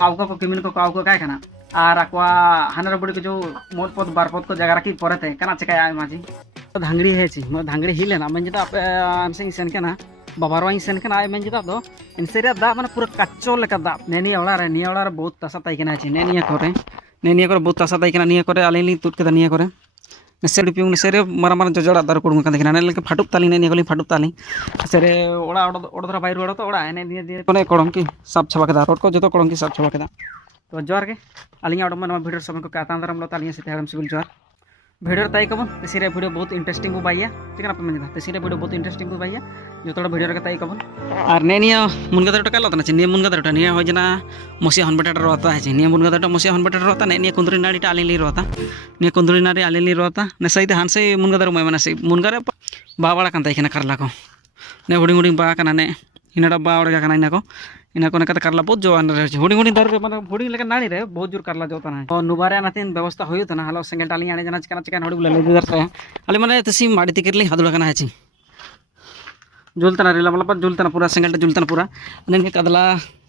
को किमिन को काव को काय कना और आकवा हानर बुड़ी को जो मोद पद बार पद को जगह रखी पड़ते कना चिकाय माजी धांगड़ी है ची मो धांगड़ी हिलेना मैं जिता अनसिंग सेन कना बाबारवाई सेन कना आई मैं जिता दो इनसेरिया दा माने पूरा कच्चो लेका दा नेनी ओड़ा रे बहुत तसा ताई कना ची नेनिया करे बहुत तसा ताई कना निया करे आलेली तुट के निया करे नसेरे पिउ नसेरे मारा जजड़ा दार कोड़ मका देखना ने फाटुक ताली ने निगली फाटुक ताली नसेरे ओड़ा ओड़ा बाहर ओड़ा तो ओड़ा ने दिए दिए कोने कोड़म की सब छबा केदा रोड को जतो कोड़म की सब छबा केदा तो जोर के अलिया ओडम नमा वीडियो सब को काता दारम लो तालिया से हरम सिविल जोर वीडियो ताई कबन तेसिरे वीडियो बहुत इंटरेस्टिंग को बाइया ठीक है ना पे तेसिरे वीडियो बहुत इंटरेस्टिंग को बाइया जो तोड़ वीडियो रे ताई कबन और नेनिया मुनगा दरटा काला तना चिनिया मुनगा दरटा निया हो जना मोसिया हन बटाटा रोता है चिनिया मुनगा दरटा मोसिया हन बटाटा रोता नेनिया कुंदरी नाड़ी टा आलेली रोता निया कुंदरी नाड़ी आलेली रोता ने सही हानसे मुनगा दर मय माने सही मुनगा रे बाबाड़ा कान ताई केना करला को ने हुडी हुडी बा काना ने इनाडा बा ओडगा काना इना को नकत करला बहुत जो हुडी हुडी दर माने हुडी लेका नाड़ी रे बहुत जोर करला जोता ना और नुबारे नातिन व्यवस्था होय तना हलो सिंगल टाली आने जना चिकना चिकन हुडी ले दर से अली माने तसी माडी तिकिरली हदुला काना है जुलतना रेला मतलब जुलतना पूरा सिंगल जुलतना पूरा ने कदला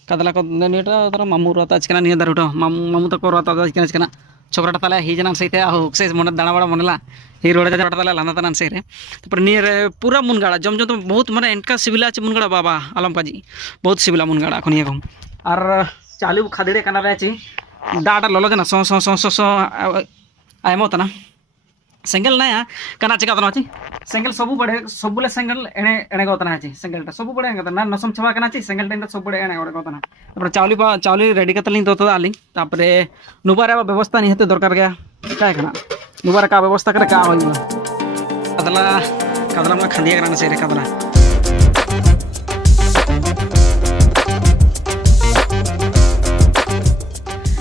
कदला को नेटा तर मामू रोता चिकना निया दर उठो मामू तक रोता चिकना चिकना छोकरा तले ही जना सहित से मन दाणा बड़ा मनला ही रोड जा तले लाना तना से रे पर नियर पूरा मुनगाड़ा जम जम तो बहुत माने एनका सिबिला च मुनगाड़ा बाबा आलम पाजी बहुत सिबिला मुनगाड़ा खनिया को और चालू खादड़े कना रे ची डाटा ललो जना सो सो सो सो सो आयमो तना सेंगल नया कना चिका तना ची सेंगल सबुले सेंगल एणे एणे गोतना ची सेंगल टा सबु बड़े गतना नसम छवा कना ची सेंगल टा सब बड़े एणे ओडे गोतना तापर चावली रेडी कतलिन तो आली तापरे नुबारे व्यवस्था नहीं हते दरकार गया काय कना नुबारे का व्यवस्था करे का होई कदला कदला मा खंदिया करना से रे कदला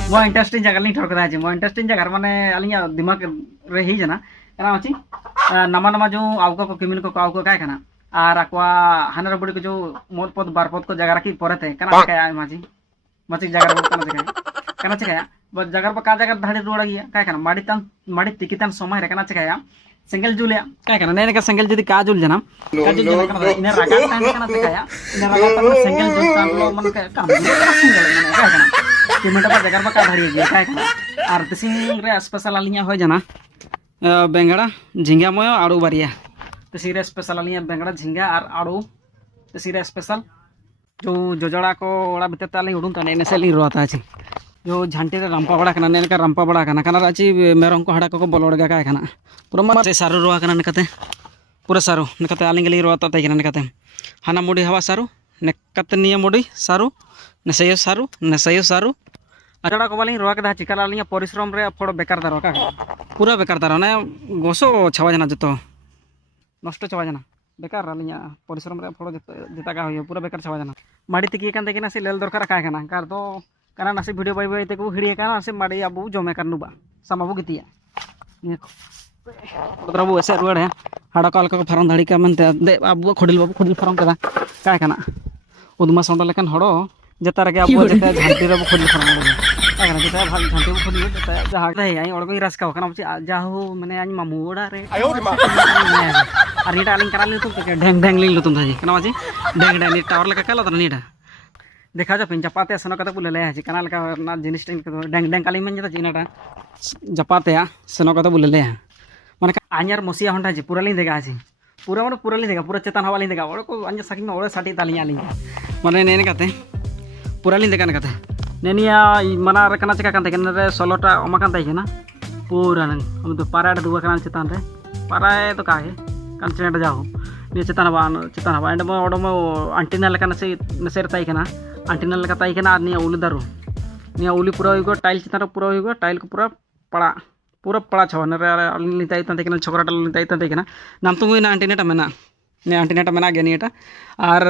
वो इंटरेस्टिंग जगह नहीं ठोक रहा है वो इंटरेस्टिंग जगह माने अलिया दिमाग रे ही जना कना अछि नमा नमा जो आवको को किमिन को काव को काय कना और आकवा हानर बुड़ी को जो मोद पद बार पद को जगह रखी पड़ते कना काय माजी माची जगह कना चिकाया बस जगह पर का जगह धाड़ी रोड़ा गया काय कना माड़ी तिकितन समय रे कना चिकाया सिंगल जुलिया काय कना नेने का सिंगल जदी का जुल जना का जुल जना कना इन रागा टाइम कना चिकाया इन रागा टाइम सिंगल जुल तान लो मन का काम सिंगल मन काय कना किमिटा पर जगह पर का धाड़ी गया काय कना और तसिंग रे स्पेशल अलिया हो जना बेंगड़ा झिंगा मयो आड़ू बारिया तसिरे स्पेशल अलिया बेंगड़ा झिंगा और आड़ू तसिरे स्पेशल जो जोजड़ा को ओड़ा भीतर ताली उडून तने नेसेली रोता है जो झांटी रे रंपा बड़ा कना नेका रंपा बड़ा कना राची मेरम को हड़ा को बोलोड़गा काय कना पूरा मा से सारू रोआ कना नकते पूरा सारू नकते आलिंगली रोता तई कना नकते हाना मुडी हवा सारू नकते निया मुडी सारू नसयो सारू अजड़ा को बाली रोआ के चिकाला लिया परिश्रम रे फड़ बेकार दारो का पूरा बेकार दारो ने गोसो छवा जना जतो नष्ट छवा जना बेकार लिया परिश्रम रे फड़ जता का होय पूरा बेकार छवा जना माडी तिकी कान देखिना से लेल दरकार का कना कार तो कना नासे वीडियो बाई बाई ते को हिडिया कना से माडी अबु जमे करनुबा समाबु गितिया ने प्रभु ऐसे रुड़ है हाड़ा काल को फरम धाड़ी का मनते दे अबु खोडिल फरम कदा का कना उदमा सोंडा लेकन हड़ो जता रे अबु जता झांटी रे खोडिल फरम अगर जता भाग झांटी को खोडिल जता जहा दे आई ओडको रास्का कना जाहु माने आनी मामुड़ा रे और नीटा आलिंग कराली तुम ढेंग ढेंग लिलु तुम थाजी कना माजी ढेंग ढेंग नी टावर लेका कला तन नीटा देखा जा पिन जपाते सनो कता बुले ले हाजी कना लेका ना जिनिस टिन को ढेंग ढेंग काली मन जता जिनाटा जपाते सनो कता बुले ले माने आन्यार मोसिया होंडा जी पूरा लिंग देगा हाजी पूरा माने पूरा लिंग देगा पूरा चेतन हवा लिंग देगा ओडको अन्य साकिंग ओडे साटी ताली आलिंग माने नेने कते पूरा लिंग देगा कते नेनिया मना रे कना चका कान ते रे 16 टा ओमा कान ताई ना पूरा नंग हम तो पाराड दुआ कना चेतन रे पाराय तो काहे कान चेंड जाओ नि चेतन हवा एंड मो ओडमो अंटिना लेका नसेर ताई कना अंटिना लेका ताई कना नि उली दारू नि उली पूरा होइगो टाइल चितार पूरा होइगो टाइल को पूरा पड़ा छवन रे नि ताई तन देखना छोकरा टल नि ताई तन देखना नाम तो ना अंटिना मेना ने अंटिना मेना गे निटा और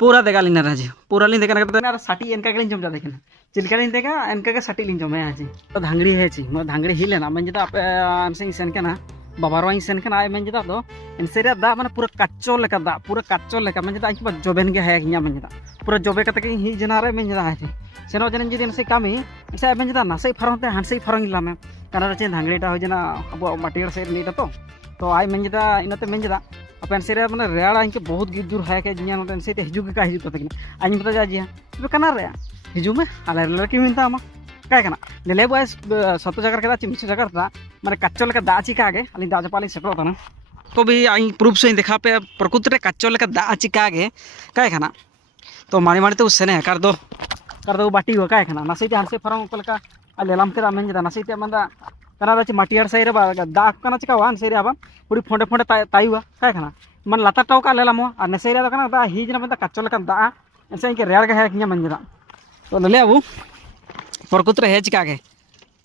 पूरा देगा लिना राजी पूरा लिन देखना करते साटी एनका के जम जा देखना चिलका लिन देगा एनका के साटी लिन जम है हाजी तो धांगड़ी है ची मो धांगड़ी हिलेना मैं जिता अनसिंग सेन केना बाबारवाई सेन केना आई मैं जिता दो इनसेरिया दा माने पूरा कच्चो लेका मैं जिता आंकी जोबेन के है हिया मैं जिता पूरा जोबे कते के ही जना रे मैं जिता हाजी सेनो जन जदी नसे कामी ऐसा मैं जिता नसे फरंते हानसे फरंग लामे काना रे धांगड़ीटा हो जना अब माटीर से नीटा तो आई मैं जिता इनते मैं जिता अपन से मैंने रेड़ा इनके बहुत गिर दूर है कि जिया नोटे से हिजू के का हिजू तो तक आइन बता जा जी तो कना रे हिजू में आले लड़की मिलता हम क्या करना ले बॉयस सत्तो जगह के चिमची जगह माने कच्चो लेका दा चिका आगे अली दा जपाली सेटो तना तो भी आई प्रूफ से देखा पे प्रकृति रे कच्चो लेका दा चिका आगे क्या करना तो मारी मारी तो उससे ने कर दो बाटी हो क्या करना नसीते हंसे फरम को लेका लेलाम के मेन जदा नसीते मंदा कना दा माटियार साइड बा दा कना चिका वान सेरे आबा पुड़ी फोंडे फोंडे तायुआ क्या करना मन लाता टाव का लेलामो और नसेरे दा कना दा हिज ना मंदा कच्चो लेका दा ऐसे के रेड़ के है किया मन जदा तो ले अब प्रकृति रे चिका गे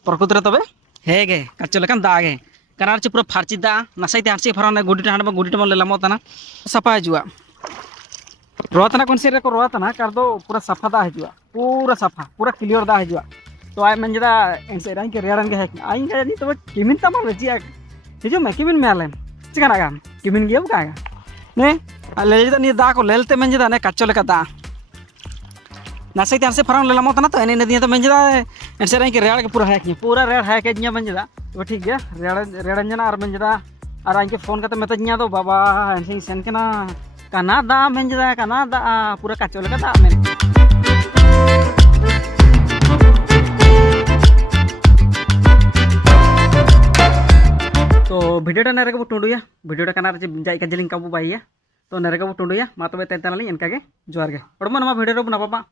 प्रकृति रे तबे हेगे कच्चो लेकान दा गे कनार चे पूरा फार्ची दा नसाइते हंसे फरम गुडी टांड गुडी टम लेलामो तना सफा जुआ रोतना कौन से को रोतना कर दो पूरा सफा दा हजुआ पूरा सफा पूरा क्लियर दा हजुआ तो आय मन जदा एनसे रंग के रेड़न के है आई के नहीं तो किमिन तमा बेचिया हिजो मैं किमिन में आले चिकना गाम किमिन गियो कागा ने ले जदा नि दा को लेलते मन जदा ने कच्चो लेका दा नसाइते हंसे फरम लेलामो तना तो एने नदिया तो मन जदा एनसे रंग के रेड़ के पूरा रेड़ है के जिया मन जदा तो ठीक है रेड़न जना और मन जदा और आके फोन करते मत जिया तो बाबा एनसे सेन के ना कना दा मेन जदा कना दा पूरा कच्चो लेका दा मेन तो वीडियो नेरे को टुंडुया वीडियो कना जाय का जिलिंग काबू बाइया तो नेरे को टुंडुया मा तबे तेन तनाली इनका के जोहार गे वीडियो रो बना पापा।